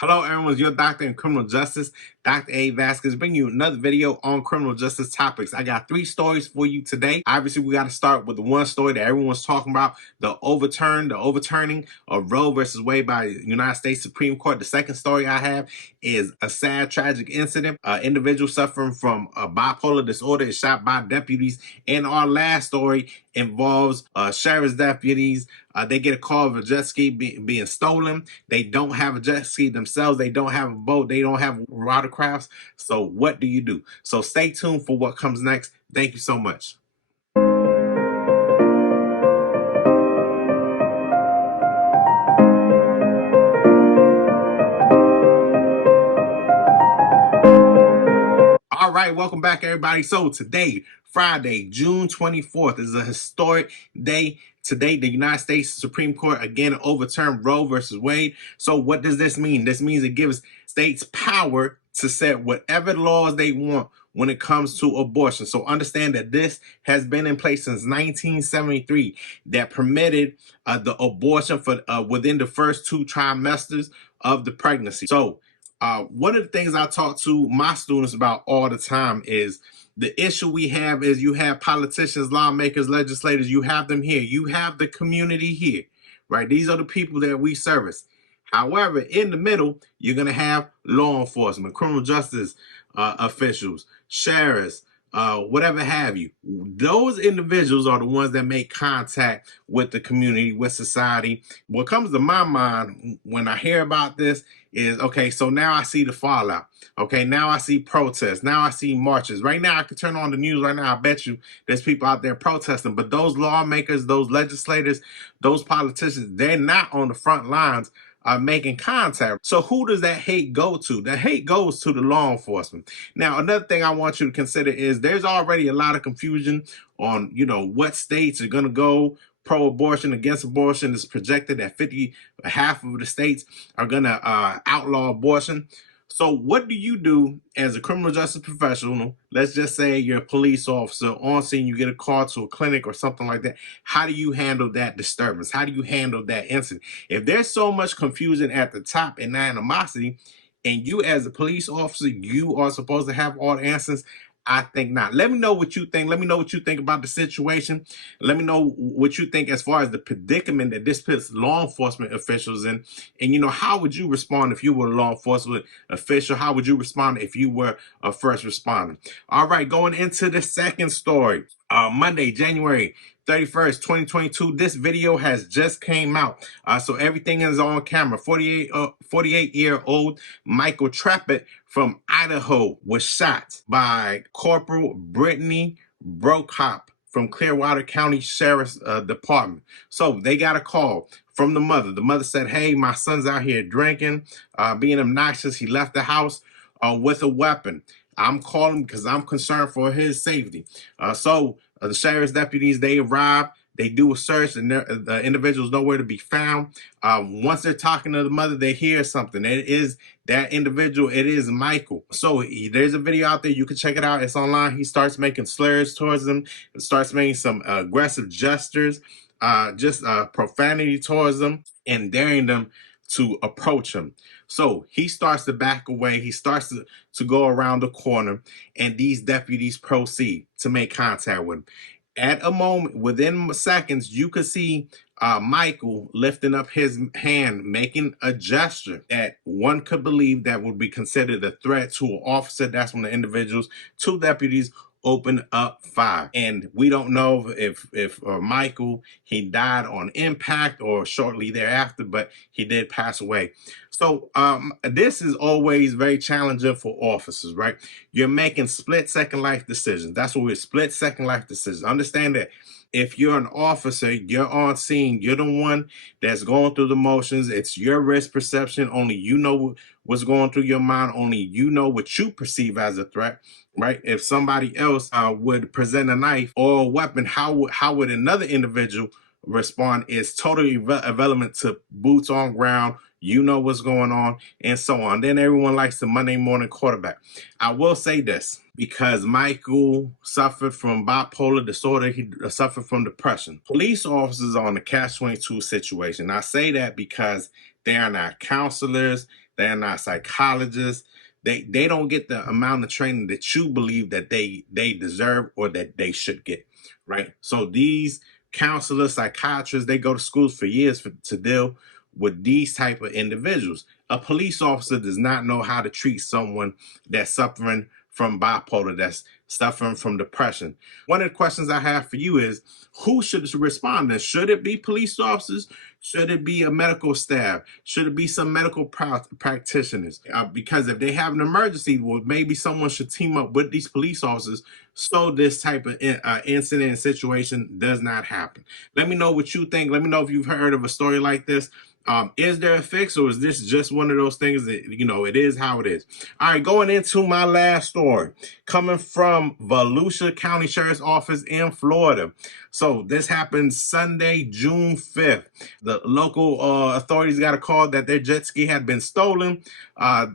Hello, everyone. It's your doctor in criminal justice, Dr. A. Vasquez, bringing you another video on criminal justice topics. I got 3 stories for you today. Obviously, we got to start with the one story that everyone's talking about, the overturning of Roe versus Wade by the United States Supreme Court. The second story I have is a sad, tragic incident. An individual suffering from bipolar disorder is shot by deputies. And our last story involves sheriff's deputies. They get a call of a jet ski being stolen. They don't have a jet ski themselves. They don't have a boat. They don't have watercrafts. So what do you do? So stay tuned for what comes next. Thank you so much. All right, welcome back, everybody. So today, Friday, June 24th, is a historic day. Today, the United States Supreme Court again overturned Roe versus Wade. So what does this mean? This means it gives states power to set whatever laws they want when it comes to abortion. So understand that this has been in place since 1973 that permitted the abortion for within the first 2 trimesters of the pregnancy. So one of the things I talk to my students about all the time is the issue we have is you have politicians, lawmakers, legislators, you have them here. You have the community here, right? These are the people that we service. However, in the middle, you're going to have law enforcement, criminal justice officials, sheriffs, whatever have you. Those individuals are the ones that make contact with the community, with society. What comes to my mind when I hear about this is, okay, so now I see the fallout. Okay, now I see protests. Now I see marches. Right now, I can turn on the news right now. I bet you there's people out there protesting. But those lawmakers, those legislators, those politicians, they're not on the front lines making contact. So who does that hate go to? The hate goes to the law enforcement. Now, another thing I want you to consider is there's already a lot of confusion on, what states are going to go pro-abortion, against abortion. Is projected that half of the states are going to outlaw abortion. So what do you do as a criminal justice professional? Let's just say you're a police officer on scene, you get a call to a clinic or something like that. How do you handle that disturbance? How do you handle that incident? If there's so much confusion at the top and animosity, and you as a police officer, you are supposed to have all the answers, I think not. Let me know what you think. Let me know what you think about the situation. Let me know what you think as far as the predicament that this puts law enforcement officials in. And, how would you respond if you were a law enforcement official? How would you respond if you were a first responder? All right, going into the second story. Monday, January 31st, 2022. This video has just came out. So everything is on camera. 48-year-old Michael Trappett from Idaho was shot by Corporal Brittany Brokop from Clearwater County Sheriff's Department. So they got a call from the mother. The mother said, hey, my son's out here drinking, being obnoxious. He left the house with a weapon. I'm calling because I'm concerned for his safety. So the sheriff's deputies, they arrive, they do a search, and the individual's nowhere to be found. Once they're talking to the mother, they hear something. It is that individual. It is Michael. So there's a video out there. You can check it out. It's online. He starts making slurs towards them. Starts making some aggressive gestures, just profanity towards them, and daring them to approach him. So he starts to back away. He starts to go around the corner, and these deputies proceed to make contact with him. At a moment, within seconds, you could see Michael lifting up his hand, making a gesture that one could believe that would be considered a threat to an officer. That's when the individuals, 2 deputies, open up fire. And we don't know if Michael, he died on impact or shortly thereafter, but he did pass away. So this is always very challenging for officers, right? You're making split-second life decisions. That's what we're split-second life decisions. Understand that if you're an officer, you're on scene, you're the one that's going through the motions. It's your risk perception. Only you know what's going through your mind. Only you know what you perceive as a threat, right? If somebody else would present a knife or a weapon, how would another individual respond is totally irrelevant to boots on ground. You know what's going on, and so on. Then everyone likes the Monday morning quarterback. I will say this, because Michael suffered from bipolar disorder, he suffered from depression. Police officers are on the catch-22 situation. I say that because they are not counselors, They're not psychologists. They don't get the amount of training that you believe that they deserve or that they should get, right? So these counselors, psychiatrists, they go to schools for years to deal with these type of individuals. A police officer does not know how to treat someone that's suffering from bipolar, that's suffering from depression. One of the questions I have for you is, who should respond this? Should it be police officers? Should it be a medical staff? Should it be some medical practitioners? Because if they have an emergency, well, maybe someone should team up with these police officers so this type of incident and situation does not happen. Let me know what you think. Let me know if you've heard of a story like this. Is there a fix, or is this just one of those things that, it is how it is? All right, going into my last story, coming from Volusia County Sheriff's Office in Florida. So this happened Sunday, June 5th. The local authorities got a call that their jet ski had been stolen.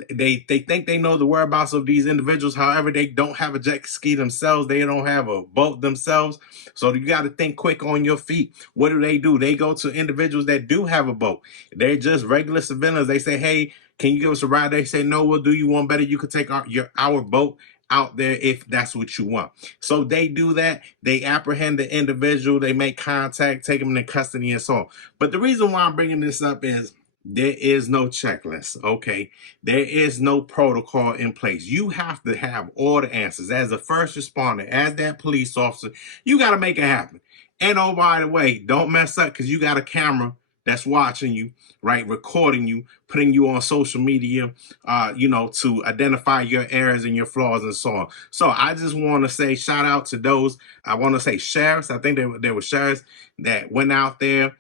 They think they know the whereabouts of these individuals. However, they don't have a jet ski themselves. They don't have a boat themselves. So you got to think quick on your feet. What do? They go to individuals that do have a boat. They're just regular civilians. They say, hey, can you give us a ride? They say, no, we'll do you one better. You could take our boat out there if that's what you want. So they do that. They apprehend the individual. They make contact, take them into custody and so on. But the reason why I'm bringing this up is there is no checklist, okay? There is no protocol in place. You have to have all the answers. As a first responder, as that police officer, you got to make it happen. And oh, by the way, don't mess up, because you got a camera that's watching you, right? Recording you, putting you on social media, to identify your errors and your flaws and so on. So I just want to say shout out to those. I want to say sheriffs. I think there were sheriffs that went out there,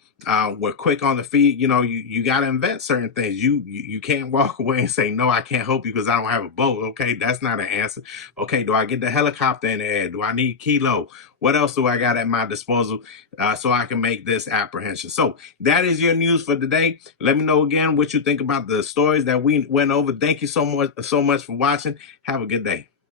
were quick on the feet. You got to invent certain things. You can't walk away and say, no, I can't help you because I don't have a boat. Okay, that's not an answer. Okay, do I get the helicopter in the air? Do I need kilo? What else do I got at my disposal so I can make this apprehension? So that is your news for today. Let me know again what you think about the stories that we went over. Thank you so much for watching. Have a good day.